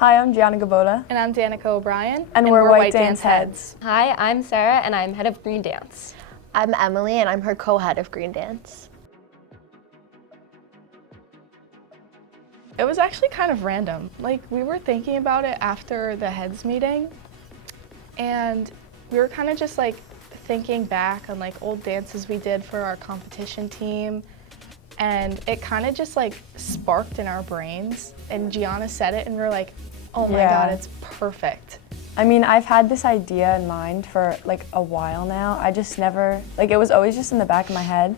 Hi, I'm Gianna Gaboda. And I'm Danica O'Brien. And we're White Dance Heads. Hi, I'm Sarah, and I'm head of Green Dance. I'm Emily, and I'm her co-head of Green Dance. It was actually kind of random. Like, we were thinking about it after the heads meeting, and we were kind of just like thinking back on like old dances we did for our competition team, and it kind of just like sparked in our brains, and Gianna said it and we were like, oh my God, it's perfect. I mean, I've had this idea in mind for like a while now. I just never, like it was always just in the back of my head,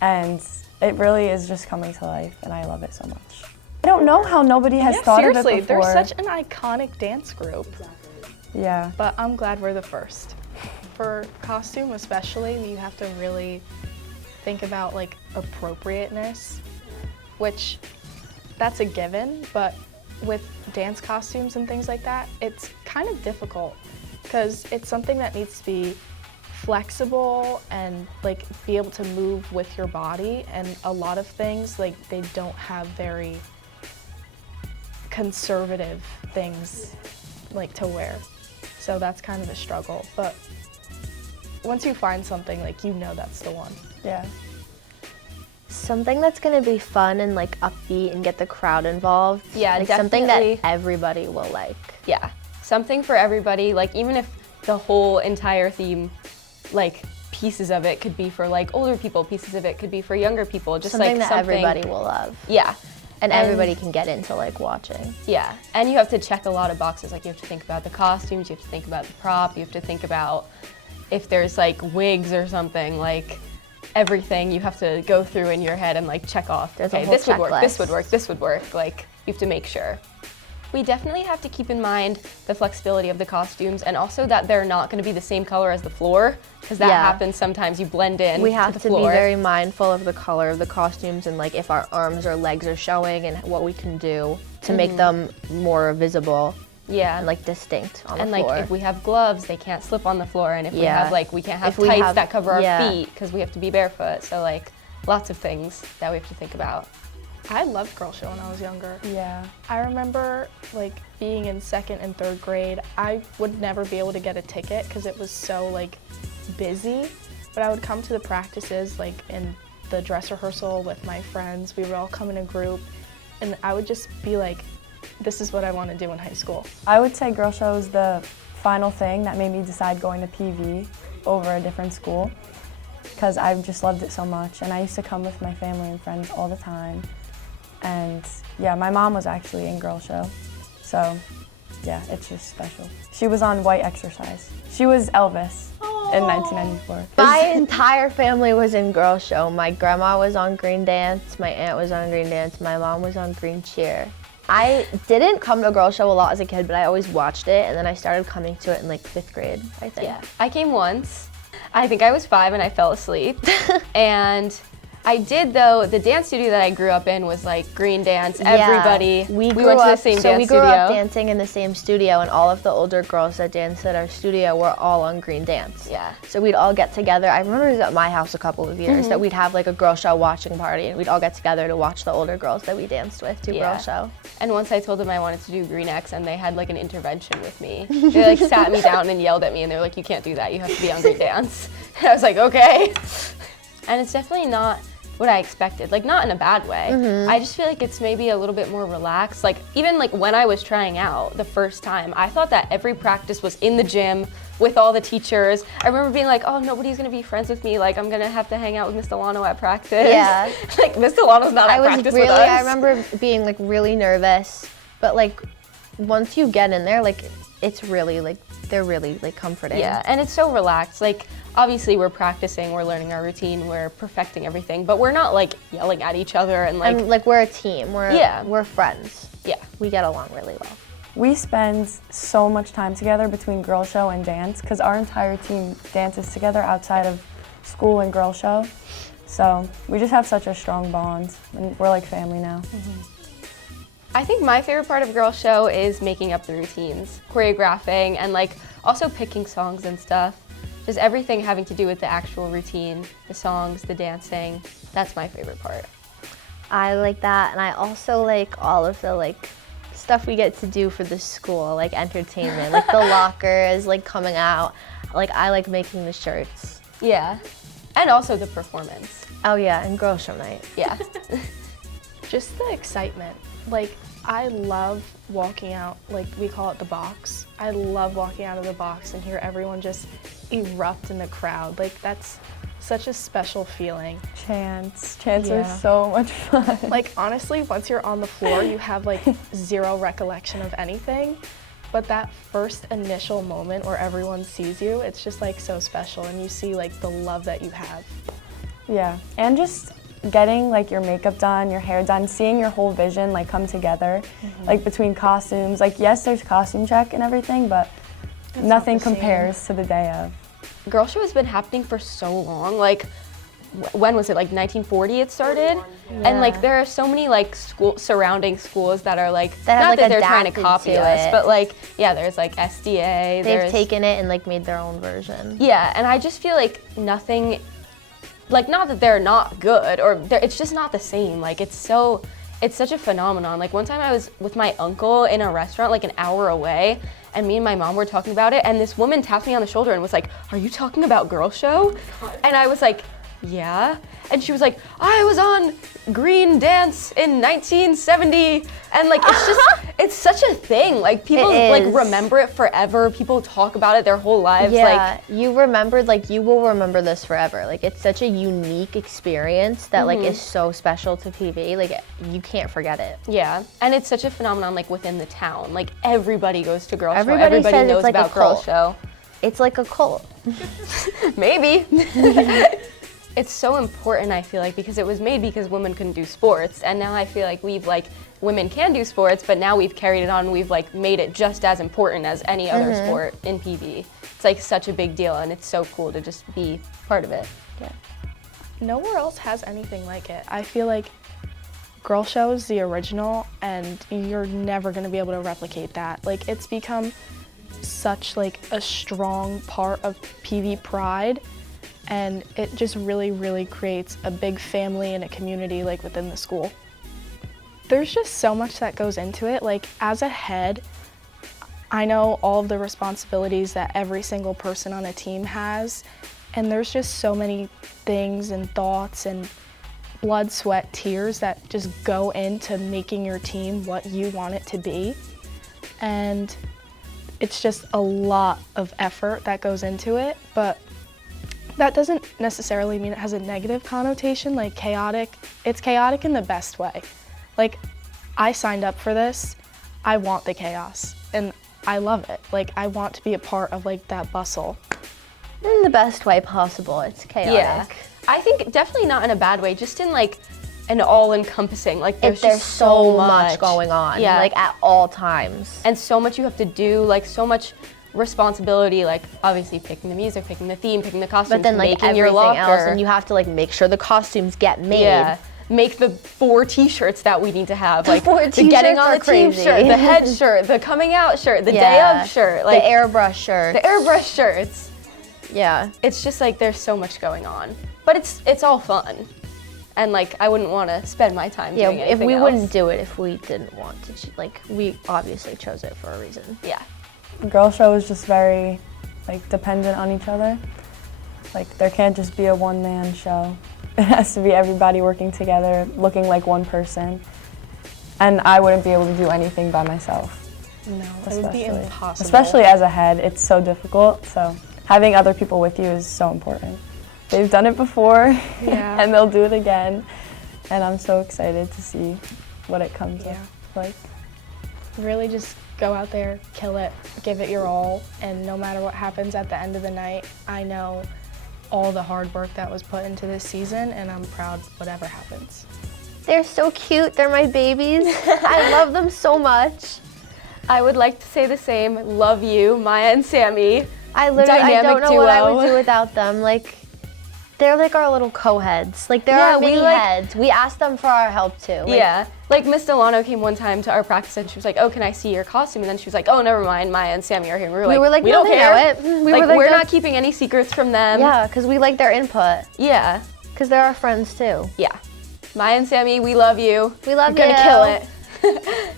and it really is just coming to life, and I love it so much. I don't know how nobody has thought of it before. Seriously, they're such an iconic dance group. Yeah. But I'm glad we're the first. For costume especially, you have to really think about like appropriateness, which that's a given, but with dance costumes and things like that, it's kind of difficult because it's something that needs to be flexible and like be able to move with your body, and a lot of things like they don't have very conservative things like to wear. So that's kind of a struggle, but once you find something, like you know that's the one. Yeah. Something that's gonna be fun and like upbeat and get the crowd involved. Yeah, like definitely. Something that everybody will like. Yeah, something for everybody. Like even if the whole entire theme, like pieces of it could be for like older people, pieces of it could be for younger people. Just something like that everybody will love. Yeah. And everybody can get into like watching. Yeah, and you have to check a lot of boxes. Like you have to think about the costumes, you have to think about the prop, you have to think about if there's like wigs or something, like everything you have to go through in your head and like check off, There's okay, a whole this would work, checklist. this would work, this would work. Like you have to make sure. We definitely have to keep in mind the flexibility of the costumes, and also that they're not going to be the same color as the floor, because that happens sometimes. You blend in. We have to to the be floor. very mindful of the color of the costumes and like if our arms or legs are showing and what we can do to make them more visible. Yeah, and like distinct on the and floor. like if we have gloves, they can't slip on the floor, and if we have like we can't have If we tights have- that cover our feet because we have to be barefoot. So like lots of things that we have to think about. I loved Girl Show when I was younger. Yeah. I remember like being in 2nd and 3rd grade, I would never be able to get a ticket because it was so like busy, but I would come to the practices like in the dress rehearsal with my friends. We would all come in a group, and I would just be like, this is what I want to do in high school. I would say Girl Show is the final thing that made me decide going to PV over a different school, because I just loved it so much, and I used to come with my family and friends all the time. And yeah, my mom was actually in Girl Show, so yeah, it's just special. She was on White Exercise. She was Elvis in 1994. My entire family was in Girl Show. My grandma was on Green Dance, my aunt was on Green Dance, my mom was on Green Cheer. I didn't come to Girl Show a lot as a kid, but I always watched it, and then I started coming to it in like 5th grade, I think. Yeah, I came once. I think I was 5 and I fell asleep. And I did, though, the dance studio that I grew up in was like Green Dance, everybody. We went to the same dance studio. So we grew up dancing in the same studio, and all of the older girls that danced at our studio were all on Green Dance. Yeah. So we'd all get together. I remember it was at my house a couple of years that we'd have like a Girl Show watching party, and we'd all get together to watch the older girls that we danced with do Girl Show. And once I told them I wanted to do Green X, and they had like an intervention with me. They like sat me down and yelled at me, and they were like, you can't do that, you have to be on Green Dance. And I was like, okay. And it's definitely not what I expected, like not in a bad way. I just feel like it's maybe a little bit more relaxed. Like even like when I was trying out the first time, I thought that every practice was in the gym with all the teachers. I remember being like, oh, nobody's gonna be friends with me. Like I'm gonna have to hang out with Miss Delano at practice. Yeah. Like Miss Delano's not at practice with us. I remember being like really nervous, but like once you get in there, like it's really like, they're really like comforting. Yeah, and it's so relaxed. Like obviously we're practicing, we're learning our routine, we're perfecting everything, but we're not like yelling at each other and like. And like we're a team, we're friends. Yeah. We get along really well. We spend so much time together between Girl Show and dance, because our entire team dances together outside of school and Girl Show. So we just have such a strong bond, and we're like family now. I think my favorite part of Girl Show is making up the routines, choreographing, and like also picking songs and stuff. Just everything having to do with the actual routine, the songs, the dancing. That's my favorite part. I like that, and I also like all of the like stuff we get to do for the school, like entertainment, like the lockers, like coming out. Like I like making the shirts. Yeah. And also the performance. Oh yeah, and girl show night. Yeah. Just the excitement. Like, I love walking out, like we call it the box. I love walking out of the box and hear everyone just erupt in the crowd. Like, that's such a special feeling. Chants Yeah. are so much fun. Like, honestly, once you're on the floor, you have like zero recollection of anything. But that first initial moment where everyone sees you, it's just like so special, and you see like the love that you have. Yeah, and just getting like your makeup done, your hair done, seeing your whole vision like come together, like between costumes. Like yes, there's costume check and everything, but It's nothing not the same. compares to the day of. Girl Show has been happening for so long. Like, when was it? Like 1940 it started? And like there are so many like surrounding schools that are like, That have, not like, that they're trying to adapted copy to us, it. but like, yeah, there's like SDA. They've there's, taken it and like made their own version. Yeah, and I just feel like nothing, like not that they're not good, or it's just not the same. Like it's such a phenomenon. Like one time I was with my uncle in a restaurant like an hour away, and me and my mom were talking about it, and this woman tapped me on the shoulder and was like, "Are you talking about Girl Show?" And I was like, "Yeah." And she was like, "I was on Green Dance in 1970." And like it's just it's such a thing. Like people It like is. remember it forever. People talk about it their whole lives. Yeah, you remembered, like you will remember this forever. Like it's such a unique experience that like is so special to PV. Like you can't forget it. Yeah, and it's such a phenomenon like within the town. Like everybody goes to Girl Show. Everybody Everybody says it's knows like a about Girl cult. Show. It's like a cult. Maybe. It's so important, I feel like, because it was made because women couldn't do sports, and now I feel like we've like women can do sports, but now we've carried it on. We've like made it just as important as any other sport in PV. It's like such a big deal, and it's so cool to just be part of it. Nowhere else has anything like it. I feel like Girl Show is the original, and you're never gonna be able to replicate that. Like it's become such like a strong part of PV pride, and it just really, really creates a big family and a community like within the school. There's just so much that goes into it. Like as a head, I know all of the responsibilities that every single person on a team has, and there's just so many things and thoughts and blood, sweat, tears that just go into making your team what you want it to be. And it's just a lot of effort that goes into it, but that doesn't necessarily mean it has a negative connotation, like chaotic. It's chaotic in the best way. Like, I signed up for this, I want the chaos, and I love it. Like, I want to be a part of like that bustle. In the best way possible. It's chaotic. Yeah, I think definitely not in a bad way, just in like an all-encompassing, like There's just so much going on, Yeah. like at all times. And so much you have to do, like so much responsibility, like obviously picking the music, picking the theme, picking the costumes, But then like making everything your locker. else, and you have to like make sure the costumes get made. Yeah, make the 4 t-shirts that we need to have, like 4 the getting t-shirts on are the team crazy. shirt, the head shirt, the coming out shirt, the day of shirt, like the airbrush shirt. the airbrush shirts. Yeah. It's just like there's so much going on, but it's all fun, and like I wouldn't want to spend my time Yeah, doing if anything we else. wouldn't do it if we didn't want to. Like, we obviously chose it for a reason. Yeah. Girl Show is just very like dependent on each other. Like there can't just be a one-man show. It has to be everybody working together, looking like one person. And I wouldn't be able to do anything by myself. No, it would be impossible. Especially as a head, it's so difficult. So having other people with you is so important. They've done it before, Yeah. and they'll do it again. And I'm so excited to see what it comes up like. Really just go out there, kill it, give it your all, and no matter what happens at the end of the night, I know all the hard work that was put into this season, and I'm proud whatever happens. They're so cute. They're my babies. I love them so much. I would like to say the same. Love you, Maya and Sammy. I don't Dynamic know what I duo. would do without them. Like, they're like our little co-heads. Like, they're Yeah, our we mini like- heads. We asked them for our help too. Like, Yeah, like Miss Delano came one time to our practice and she was like, "Oh, can I see your costume?" And then she was like, "Oh, never mind, Maya and Sammy are here." And We were like, "We no, don't they care. know it." We like, were like, we're "That's- not keeping any secrets from them." Yeah, because we like their input. Yeah, Because they're our friends too. yeah. Maya and Sammy, we love you. We love You're you. gonna kill it.